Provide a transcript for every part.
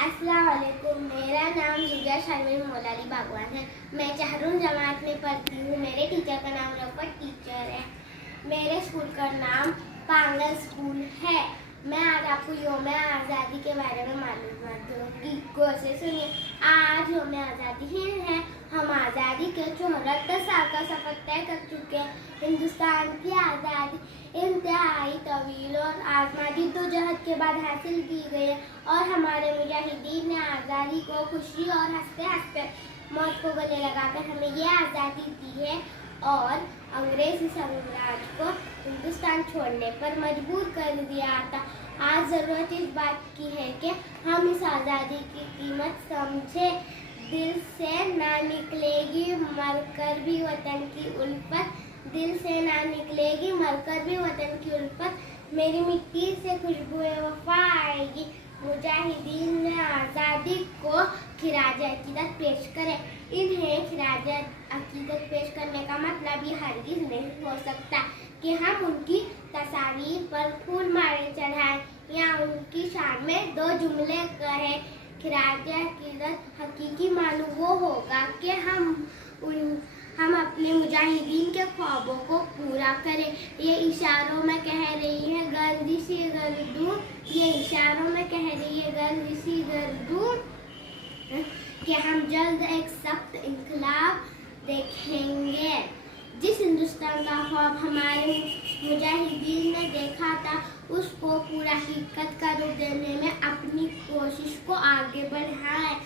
अस्सलाम वालेकुम। मेरा नाम जुबिया शर्मीन मौलाली बागवान है। मैं चाहरून जमात में पढ़ती हूँ। मेरे टीचर का नाम रफ़त टीचर है। मेरे स्कूल का नाम पांगल स्कूल है। मैं आज आपको यौम आज़ादी के बारे में मालूमात दूँगी। गौर से सुनिए। आज यौम आज़ादी है। हम आज़ादी के 74 साल का सफ़र तय कर चुके हैं। हिंदुस्तान की आज़ादी इंतहाई तवील और आज़मा जद्दोजहद के बाद हासिल की गई है और हमारे मुजाहिदीन ने आज़ादी को खुशी और हंसते हंसते मौत को गले लगाकर हमें ये आज़ादी दी है और अंग्रेज़ी साम्राज्य को हिंदुस्तान छोड़ने पर मजबूर कर दिया था। आज ज़रूरत इस बात की है कि हम इस आज़ादी की कीमत समझें। दिल से ना निकलेगी मरकर भी वतन की उल्फत, दिल से ना निकलेगी मरकर भी वतन की उल्फत, मेरी मिट्टी से खुशबुए वफा आएगी। मुजाहिदीन ने आज़ादी को खिराज अकीदत पेश करे। इन्हें खिराज अकीदत पेश करने का मतलब ये हरगिज़ नहीं हो सकता कि हम उनकी तस्वीर पर फूल मारे चढ़ाएं या उनकी शान में दो जुमले कहें। खिराज अकीदत हकीकी मानू वो होगा कि हम अपने मुजाहिदीन के ख्वाबों को पूरा करें। ये इशारों में कह रही है गर्दिशी गर्दू, ये इशारों में कह रही है गर्दिशी गर्दू कि हम जल्द एक सख्त इनकलाब देखेंगे। जिस हिंदुस्तान का ख्वाब हमारे मुजाहिदीन ने देखा था उसको पूरा हकीकत का रूप देने में अपनी कोशिश को आगे बढ़ाएं।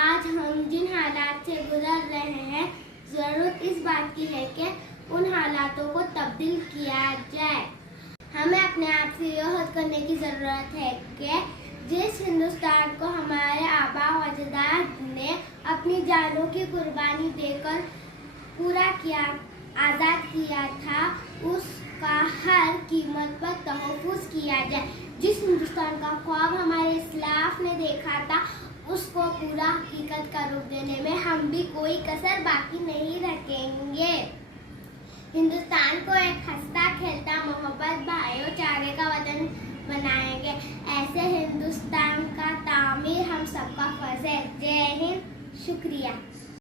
आज हम जिन हालात से गुजर रहे हैं ज़रूरत इस बात की है कि उन हालातों को तब्दील किया जाए। हमें अपने आप से यह हद करने की ज़रूरत है कि जिस हिंदुस्तान को हमारे आबा व अजदाद ने अपनी जानों की कुर्बानी देकर पूरा किया आज़ाद किया था उसका हर कीमत पर तहफ़्फ़ुज़ किया जाए। जिस हिंदुस्तान का ख्वाब हमारे इस्लाफ ने देखा था उसको पूरा हकीकत का रूप देने में हम भी कोई कसर बाकी नहीं रखेंगे। हिंदुस्तान को एक हंसता खेलता मोहब्बत भाईचारे का वतन बनाएंगे। ऐसे हिंदुस्तान का तामीर हम सबका फ़र्ज़ है। जय हिंद, शुक्रिया।